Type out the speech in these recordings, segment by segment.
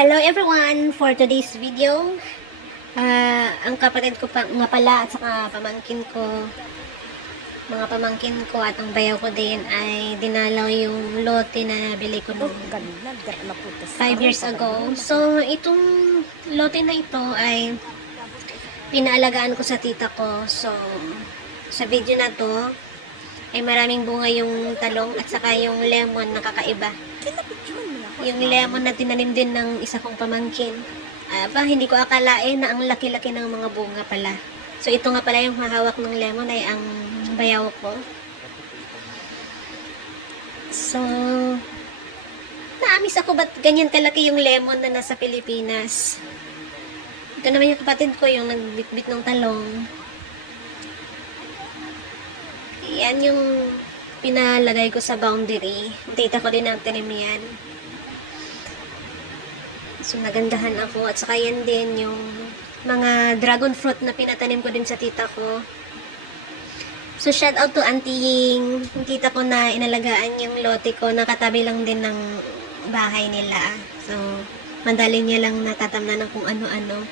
Hello everyone! For today's video, ah, ang kapatid ko pa, nga pala at saka pamangkin ko, mga pamangkin ko at ang bayaw ko din ay dinalaw yung lote na nabili ko putas. 5 years ago. So, itong lote na ito ay pinaalagaan ko sa tita ko. So, sa video na to, ay maraming bunga yung talong at saka yung lemon na kakaiba. Kinapicturan mo ako. Yung lemon na tinanim din ng isa kong pamangkin. Ah, ba, hindi ko akalain na ang laki-laki ng mga bunga pala. So, ito nga pala yung hahawak ng lemon ay ang bayaw ko. So, naamis ako ba't ganyan kalaki yung lemon na nasa Pilipinas. Ito naman yung kapatid ko, yung nagbitbit ng talong. Yan yung pinalagay ko sa boundary. Tita ko din ang tanim yan. So, nagandahan ako. At saka yan din yung mga dragon fruit na pinatanim ko din sa tita ko. So, shout out to Auntie Ying. Tita ko na inalagaan yung lote ko. Nakatabi lang din ng bahay nila. So, madali niya lang natatamnan ng kung ano-ano.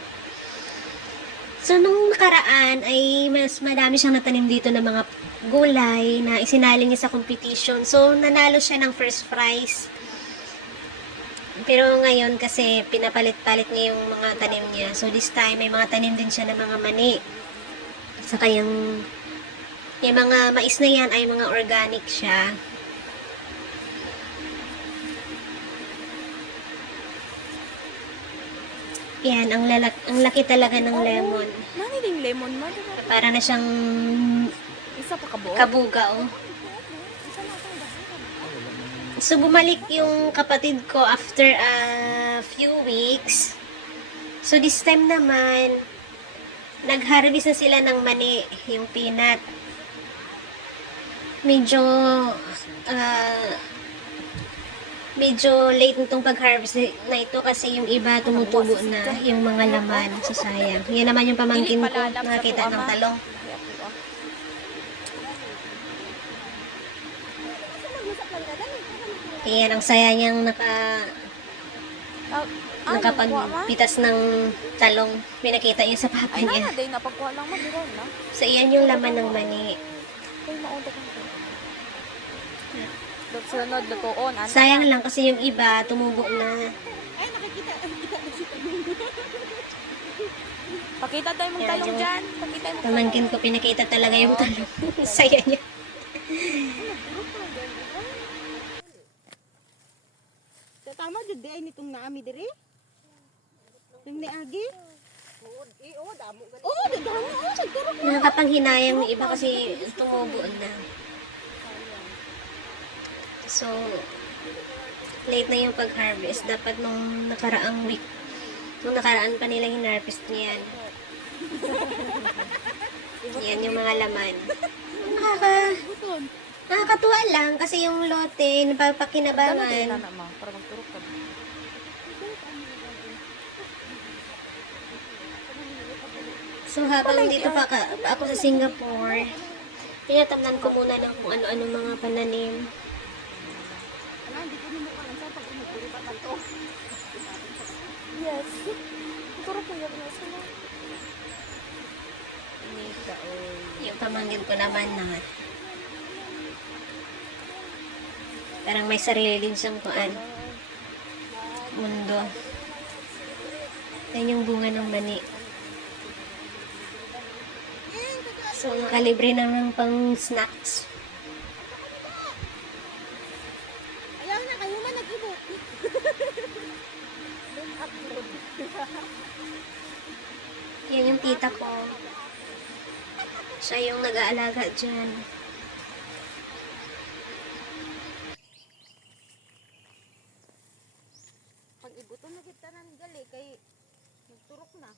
So, nung nakaraan ay mas madami siyang natanim dito ng mga gulay na isinali niya sa competition. So, nanalo siya ng first prize. Pero ngayon kasi pinapalit-palit niya yung mga tanim niya. So, this time may mga tanim din siya ng mga mani. Saka yung, yung mga mais na yan ay mga organic siya. Yan, ang, lalak, ang laki talaga ng lemon. Nani lemon. Para na siyang Isa pa kabuo. kabuga, oh. So, bumalik yung kapatid ko after a few weeks. So, this time naman, nag-harvest na sila ng mani, yung peanut. Medyo, ah, medyo late nitong pag-harvest na ito kasi yung iba tumutubo na yung mga laman. So, sayang. Yan naman yung pamangkin ko, nakakita ng talong. Ayan, ang saya niyang naka, nakapagpitas ng talong. Pinakita niya sa papa Ay, niya. na, day napagkuha lang maduro na. So, iyan yung laman ng mani. Ay. Dok sunod lutuon. Ano? Sayang lang kasi yung iba tumubo na. Pakita tayo mong talong dyan. Pakita mo. Pamangkin ko, pinakita talaga yung talong. saya niya. Sa tama jud di ay nitong naami diri. Tung ni agi. Oo, damo gani. Oo, damo. Oo, sa turok. Nakakapanghinayang ng iba kasi tumubo na. So, late na yung pag-harvest. Dapat nung nakaraang week, nung nakaraan pa nila hinarvest niyan. Yan yung mga laman. Nakaka, nakakatuwa lang kasi yung lote, napapakinabangan. na na ma. Para magturok ka. So habang dito pa ka, ako sa Singapore, tinatamnan ko muna ng kung ano-ano mga pananim. To. Yes. Turok ko yung nasa na. Yung pamangkin ko naman na parang may sarili din siyang kuan mundo. Yan yung bunga ng mani. So, nakalibre na ng pang snacks. Ayaw na kayo man nag-ibo. Yan yung tita ko. Siya yung nag-aalaga dyan. Pag ibuton na kita nan gali kay nagturok na.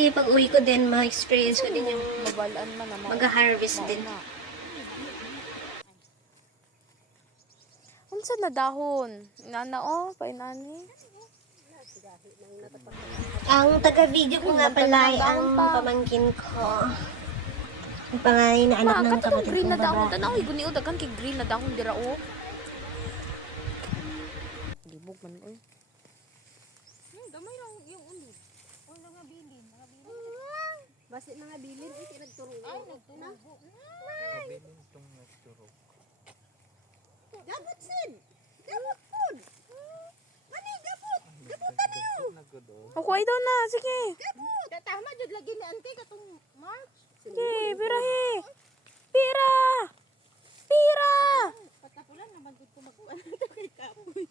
Hopefully, pag uwi ko din, ma-experience ko din yung mag-harvest din. Unsa na dahon? Nana oh, painani. Ang taga-video ko nga pala ay ang pamangkin ko. Ang pangalan na anak ng kapatid green na dahon. Tanaw, iguni o dagan kay green na dahon dira o. Libog man oy. gamay lang yung unod. O mga bilin, mga bilin. Basta mga bilin, eh, nagturo. Ay, nagtubo. Mabilin itong nagturok. Gabot sin! Gabot pun! Ani, gabot! Gabutan niyo! Nagod oh. Ay daw na. Sige. Gabot! Tama jud lagi ni auntie katong March. Sige, pirahe. Pira! Pira! Patapulan naman gud ko magkuan ito kay kapoy.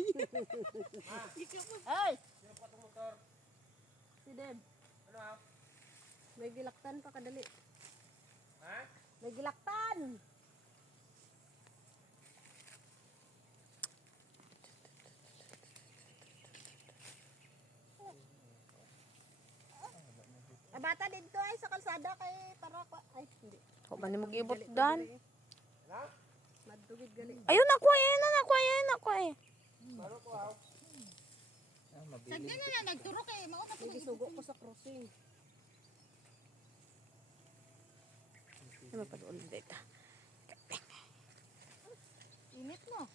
Ay! Si Deb. May gilaktan pa kadali. Ha? May gilaktan! Ah, bata dito ay sa kalsada kay para ko ay hindi. Ako ba ni mag-ibot dan? Madugid gali. Ayun ako ay na ako ay na ako ay. Ah, mabilin. Sagdi na lang nagturo kay mao na ko isugo ko sa crossing. Ano mapaduol dito? Init no.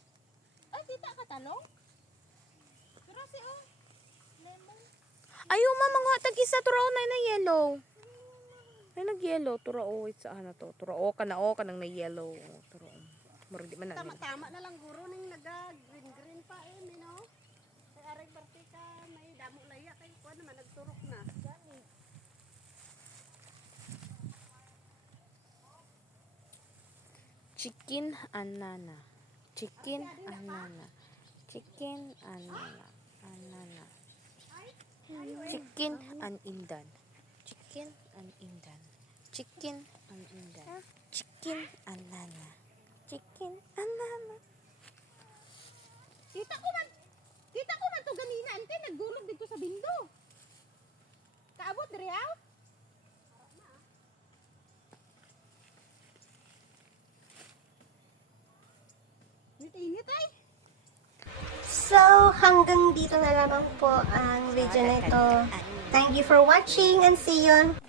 Ay, kita ka talong? Pero si oh. Lemon. Ayaw ma mga tag isa turao na na yellow. Ay nag yellow turao wait sa ano to. Turao ka na o ka nang na yellow. Turao. Mura di man na. Tama-tama na lang guro ning naga green green pa eh, mino. Kay aray parte ka may damo laya kay kuan naman nagturok na. Gani. Chicken anana. Chicken anana. Chicken anana. Anana. Chicken an indan. Chicken an indan. Chicken an indan. Chicken anana. Chicken anana. Kita ko man. Kita ko man to ganina ante naggulog dito sa bindo. Kaabot diri aw? Init ay. So, hanggang dito na lamang po ang video na ito. Thank you for watching and see you